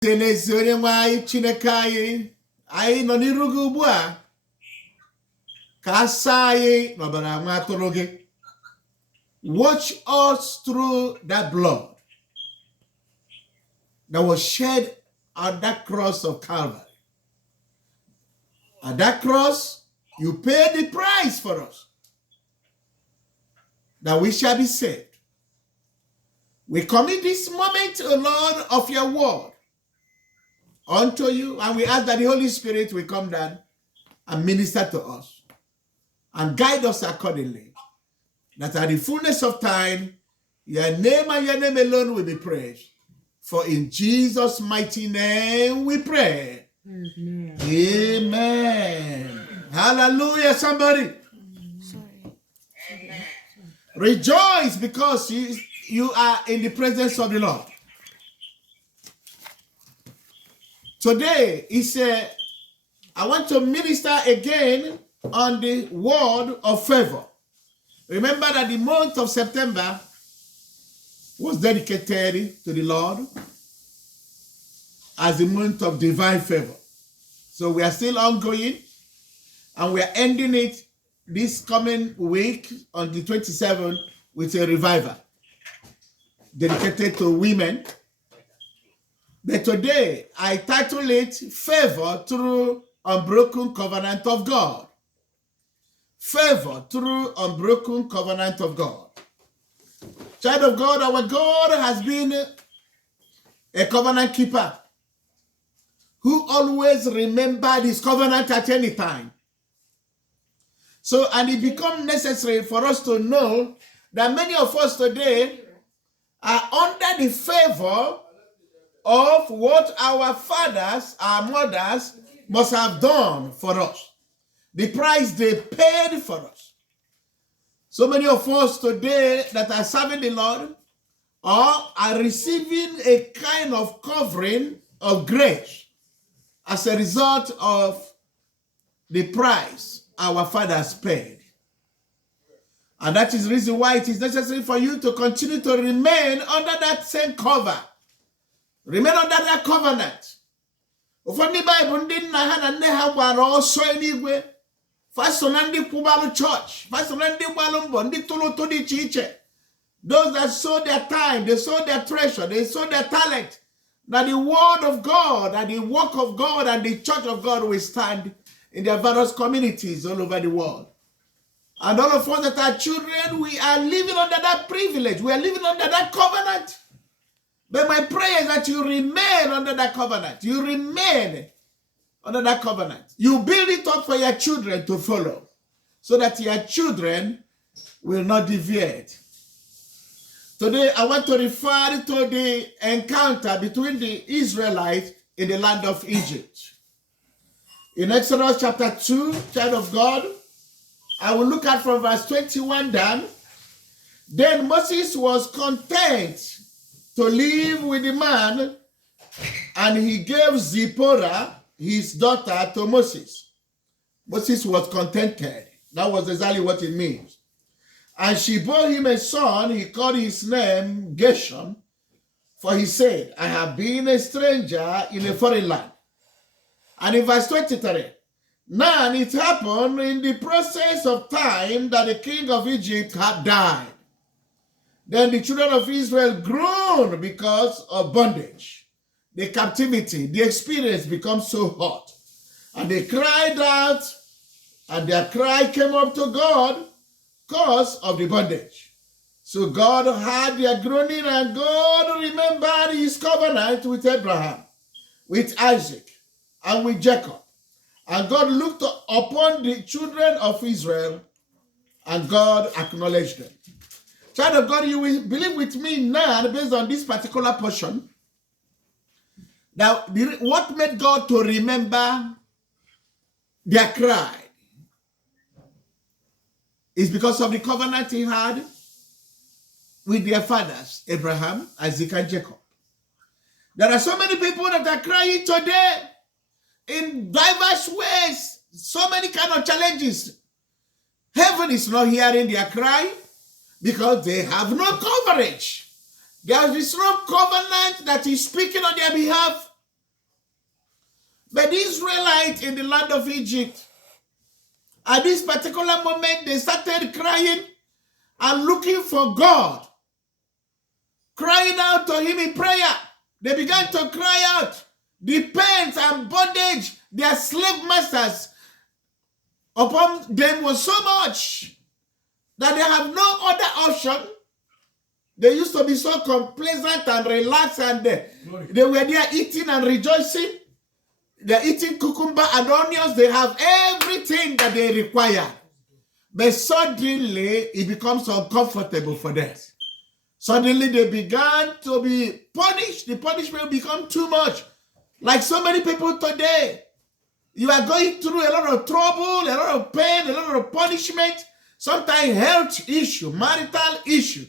Tenezi onye nwe anyị Chineke anyị nọ n'iru gị ugbu a ka a saa anyị n'ọbara nwa atụrụ gị. Watch us through that blood that was shed at that cross of Calvary. At that cross, you paid the price for us, that we shall be saved. We commit this moment, O Lord, of your word unto you, and we ask that the Holy Spirit will come down and minister to us and guide us accordingly, that at the fullness of time, your name and your name alone will be praised. For in Jesus' mighty name we pray. Amen. Amen. Hallelujah, somebody. Amen. Rejoice because you are in the presence of the Lord. Today I want to minister again on the word of favor. Remember that the month of September was dedicated to the Lord as the month of divine favor. So we are still ongoing, and we are ending it this coming week on the 27th with a revival dedicated to women. But today, I title it Favor Through Unbroken Covenant of God. Favor through unbroken covenant of God. Child of God, our God has been a covenant keeper who always remembered his covenant at any time. So, and it becomes necessary for us to know that many of us today are under the favor of what our fathers, our mothers must have done for us. The price they paid for us. So many of us today that are serving the Lord or are receiving a kind of covering of grace as a result of the price our fathers paid. And that is the reason why it is necessary for you to continue to remain under that same cover. Remain under that covenant. Ụfọdụ Bible ndị nna ha na nne ha gbara ọsọ eluigwe, faso na ndị kwụbalụ church, faso na ndị gbalụ mbọ, ndị tụrụ ụtụ dị iche iche. Those that sold their time, they sold their treasure, they sold their talent, that the word of God and the work of God and the church of God will stand in their various communities all over the world. And all of us that are children, we are living under that privilege. We are living under that covenant. But my prayer is that you remain under that covenant. You remain under that covenant. You build it up for your children to follow, so that your children will not deviate. Today, I want to refer to the encounter between the Israelites in the land of Egypt. In Exodus chapter 2, child of God, I will look at from verse 21 down. Then Moses was content to live with the man, and he gave Zipporah, his daughter, to Moses. Moses was contented. That was exactly what it means. And she bore him a son. He called his name Gershom, for he said, I have been a stranger in a foreign land. And in verse 23, now it happened in the process of time that the king of Egypt had died. Then the children of Israel groaned because of bondage. The captivity, the experience becomes so hot. And they cried out, and their cry came up to God because of the bondage. So God heard their groaning, and God remembered his covenant with Abraham, with Isaac, and with Jacob. And God looked upon the children of Israel, and God acknowledged them. Child of God, you will believe with me now, based on this particular portion, that what made God to remember their cry is because of the covenant he had with their fathers, Abraham, Isaac, and Jacob. There are so many people that are crying today in diverse ways, so many kind of challenges. Heaven is not hearing their cry because they have no coverage. There is no covenant that is speaking on their behalf. But the Israelites in the land of Egypt, at this particular moment, they started crying and looking for God, crying out to him in prayer. They began to cry out. The pains and bondage their slave masters upon them was so much that they have no other option. They used to be so complacent and relaxed, and they were there eating and rejoicing. They're eating cucumber and onions. They have everything that they require. But suddenly, it becomes uncomfortable for them. Suddenly, they began to be punished. The punishment become too much. Like so many people today, you are going through a lot of trouble, a lot of pain, a lot of punishment, sometimes health issue, marital issue,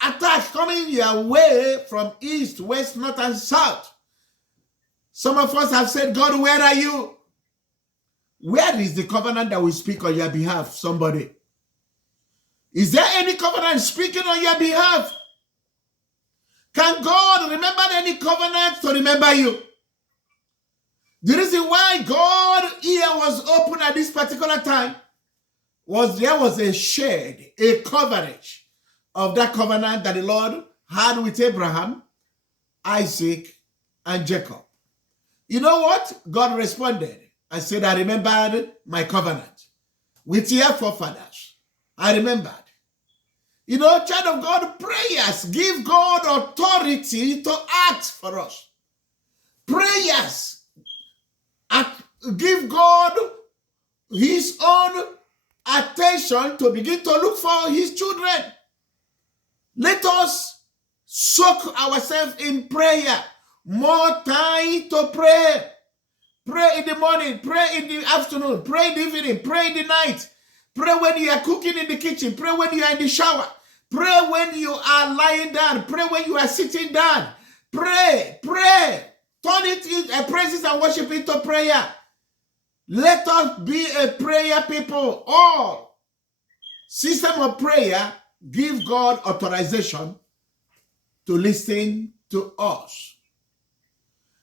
attacks coming your way from east, west, north, and south. Some of us have said, God, where are you? Where is the covenant that will speak on your behalf? Somebody. Is there any covenant speaking on your behalf? Can God remember any covenant to remember you? The reason why God's ear was open at this particular time was there was a shade, a coverage of that covenant that the Lord had with Abraham, Isaac, and Jacob. You know what? God responded and said, I remembered my covenant with your forefathers. I remembered. You know, child of God, prayers give God authority to act for us. Prayers give God his own attention to begin to look for his children. Let us soak ourselves in prayer. More time to pray. Pray in the morning, pray in the afternoon, pray in the evening, pray in the night. Pray when you are cooking in the kitchen, pray when you are in the shower. Pray when you are lying down, pray when you are sitting down. Pray, pray. Turn it into praises and worship into prayer. Let us be a prayer people. All system of prayer give God authorization to listen to us.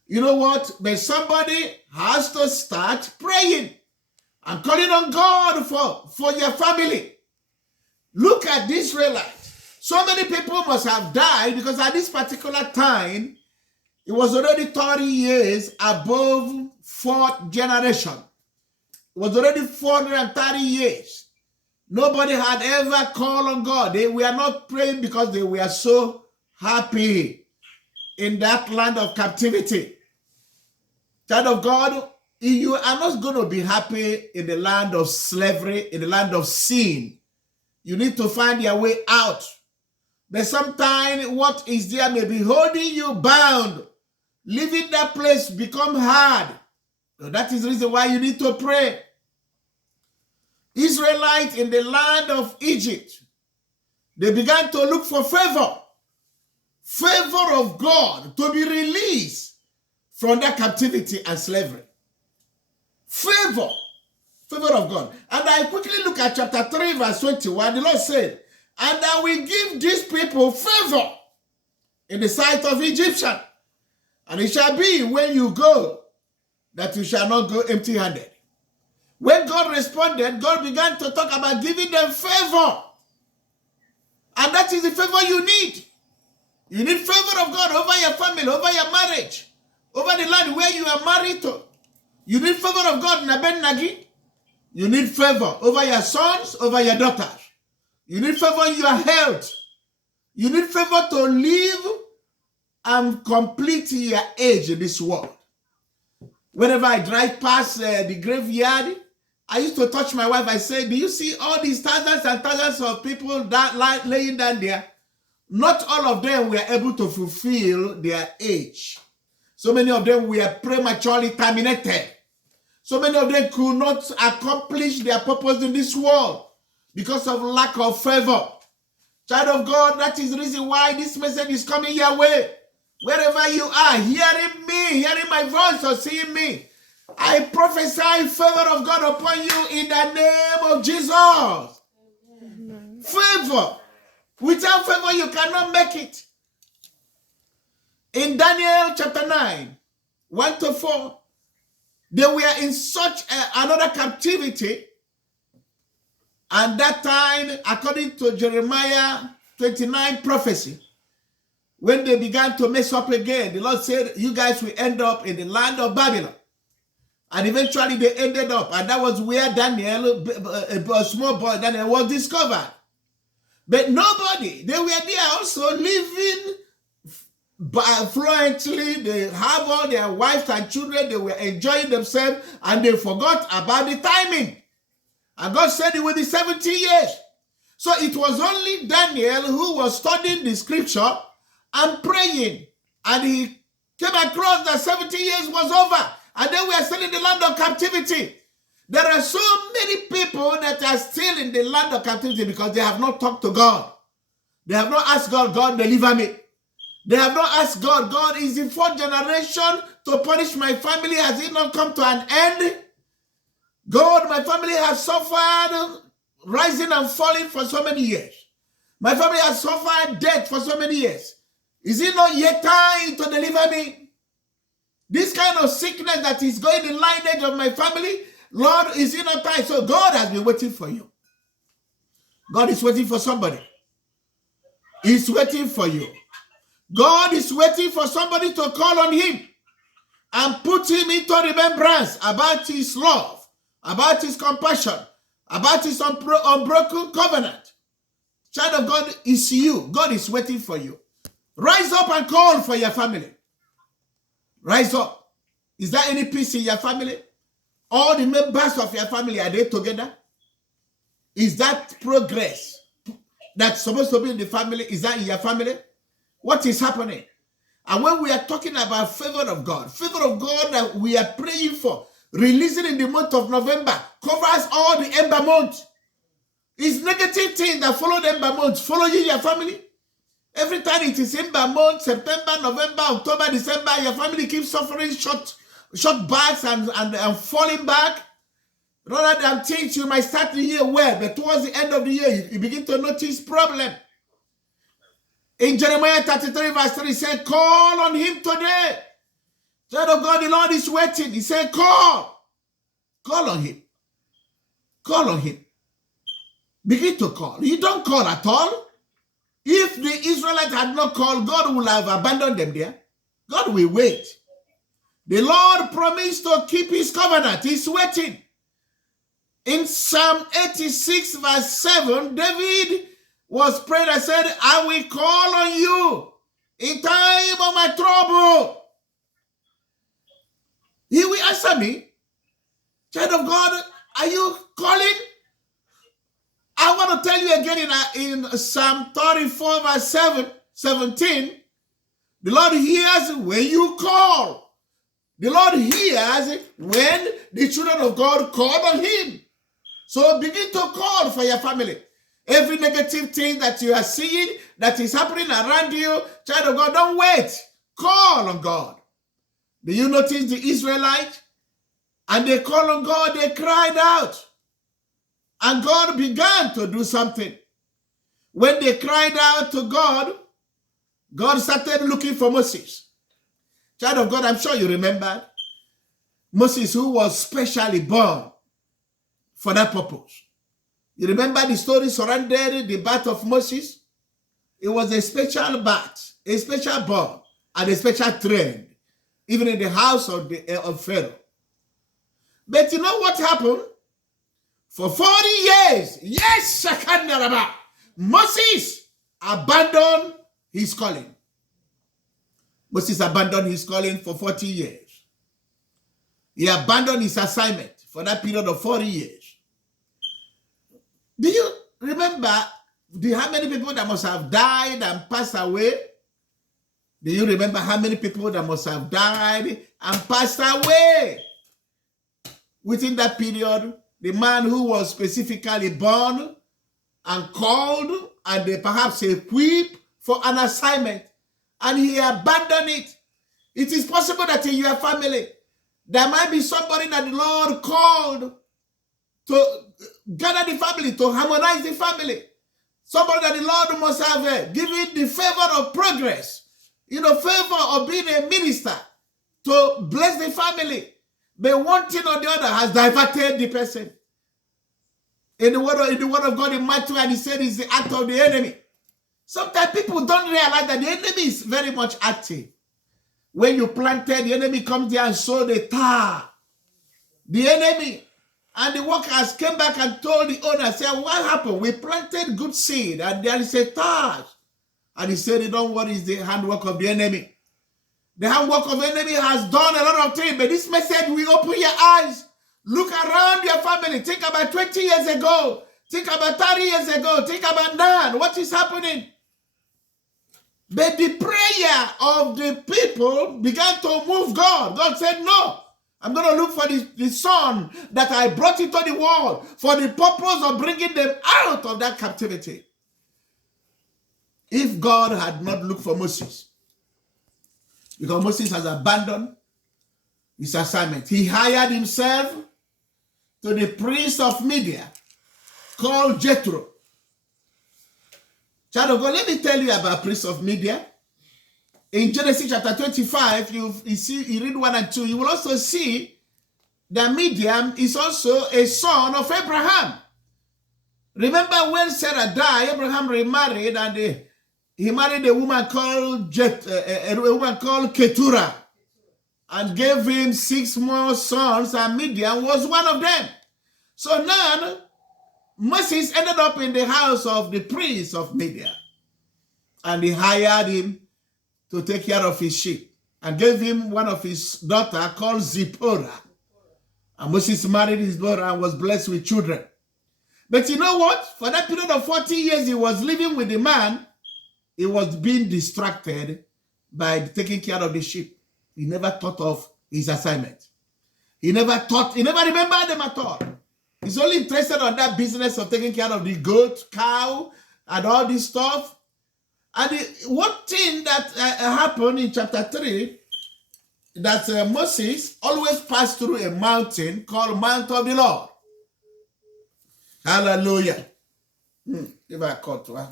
You know what? But somebody has to start praying and calling on God for your family. Look at the Israelites. So many people must have died because at this particular time, it was already 30 years above fourth generation. It was already 430 years. Nobody had ever called on God. They were not praying because they were so happy in that land of captivity. Child of God, you are not going to be happy in the land of slavery, in the land of sin. You need to find your way out. But sometimes what is there may be holding you bound. Leaving that place become hard. So that is the reason why you need to pray. Israelites in the land of Egypt, they began to look for favor. Favor of God to be released from that captivity and slavery. Favor. Favor of God. And I quickly look at chapter 3 verse 21. The Lord said, and I will give these people favor in the sight of Egyptians. And it shall be when you go that you shall not go empty-handed. When God responded, God began to talk about giving them favor. And that is the favor you need. You need favor of God over your family, over your marriage, over the land where you are married to. You need favor of God in Aben-Nagi. You need favor over your sons, over your daughters. You need favor in your health. You need favor to live and complete your age in this world. Whenever I drive past the graveyard, I used to touch my wife. I say, do you see all these thousands and thousands of people that laying down there? Not all of them were able to fulfill their age. So many of them were prematurely terminated. So many of them could not accomplish their purpose in this world because of lack of favor. Child of God, that is the reason why this message is coming your way. Wherever you are, hearing me, hearing my voice or seeing me, I prophesy favor of God upon you in the name of Jesus. Amen. Favor. Without favor, you cannot make it. In Daniel chapter 9, 1 to 4, They were in such another captivity. And that time, according to Jeremiah 29 prophecy, when they began to mess up again, the Lord said, you guys will end up in the land of Babylon. And eventually they ended up, and that was where Daniel, a small boy, Daniel, was discovered. But nobody, they were there also living fluently. They have all their wives and children. They were enjoying themselves, and they forgot about the timing. And God said it will be 70 years. So it was only Daniel who was studying the scripture and praying. And he came across that 70 years was over. And then we are still in the land of captivity. There are so many people that are still in the land of captivity because they have not talked to God. They have not asked God, God, deliver me. They have not asked God, God, is the fourth generation to punish my family? Has it not come to an end? God, my family has suffered rising and falling for so many years. My family has suffered death for so many years. Is it not yet time to deliver me? This kind of sickness that is going in lineage of my family, Lord, is it not time? So God has been waiting for you. God is waiting for somebody. He's waiting for you. God is waiting for somebody to call on him and put him into remembrance about his love, about his compassion, about his unbroken covenant. Child of God, is you. God is waiting for you. Rise up and call for your family. Rise up. Is there any peace in your family? All the members of your family, are they together? Is that progress that's supposed to be in the family? Is that in your family? What is happening? And when we are talking about favor of God that we are praying for, releasing in the month of November, covers all the ember months. Is negative things that follow the ember months follow you, your family? Every time it is ember month, September, November, October, December, your family keeps suffering short backs and falling back. Rather than things you might start the year well, but towards the end of the year, you begin to notice problem. In Jeremiah 33 verse 3, he said, call on him today. Child of God, the Lord is waiting. He said, call. Call on him. Call on him. Begin to call. You don't call at all. If the Israelites had not called, God would have abandoned them there. God will wait. The Lord promised to keep his covenant. He's waiting. In Psalm 86 verse 7, David was praying and said, I will call on you in time of my trouble. He will answer me. Child of God, are you calling? I want to tell you again in Psalm 34 verse 17, the Lord hears when you call. The Lord hears when the children of God call on him. So begin to call for your family. Every negative thing that you are seeing that is happening around you, child of God, don't wait. Call on God. Do you notice the Israelites? And they called on God, they cried out. And God began to do something. When they cried out to God, God started looking for Moses. Child of God, I'm sure you remember Moses, who was specially born for that purpose. You remember the story surrounding the birth of Moses? It was a special birth, a special born, and a special trend, even in the house of Pharaoh. But you know what happened? For 40 years, yes, Moses abandoned his calling. Moses abandoned his calling for 40 years. He abandoned his assignment for that period of 40 years. Do you remember how many people that must have died and passed away? Do you remember how many people that must have died and passed away? Within that period, the man who was specifically born and called and perhaps equipped for an assignment, and he abandoned it. It is possible that in your family, there might be somebody that the Lord called to gather the family, to harmonize the family. Somebody that the Lord must have given the favor of progress, favor of being a minister to bless the family. But one thing or the other has diverted the person. In the word of God in Matthew, and he said it's the act of the enemy. Sometimes people don't realize that the enemy is very much active. When you planted, the enemy comes there and sow the tar. The enemy and the workers came back and told the owner, said, what happened? We planted good seed and there is a tar. And he said, don't worry, it's the handwork of the enemy. The handwork of the enemy has done a lot of things, but this message will open your eyes. Look around your family. Think about 20 years ago. Think about 30 years ago. Think about now. What is happening? But the prayer of the people began to move God. God said, no, I'm going to look for the son that I brought into the world for the purpose of bringing them out of that captivity. If God had not looked for Moses, because Moses has abandoned his assignment, he hired himself to the priest of Midian called Jethro. Child of God, let me tell you about priest of Midian. In Genesis chapter 25, you read 1 and 2, you will also see that Midian is also a son of Abraham. Remember when Sarah died, Abraham remarried, and he married a woman called Keturah, and gave him 6 more sons, and Midian was one of them. So now, Moses ended up in the house of the priest of Midian, and he hired him to take care of his sheep, and gave him one of his daughters called Zipporah. And Moses married his daughter and was blessed with children. But you know what? For that period of 40 years he was living with the man, he was being distracted by taking care of the sheep. He never thought of his assignment. He never remembered them at all. He's only interested on that business of taking care of the goat, cow, and all this stuff. And one thing that happened in chapter 3, that Moses always passed through a mountain called Mount of the Lord. Hallelujah. If I caught one.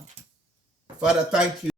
Father, thank you.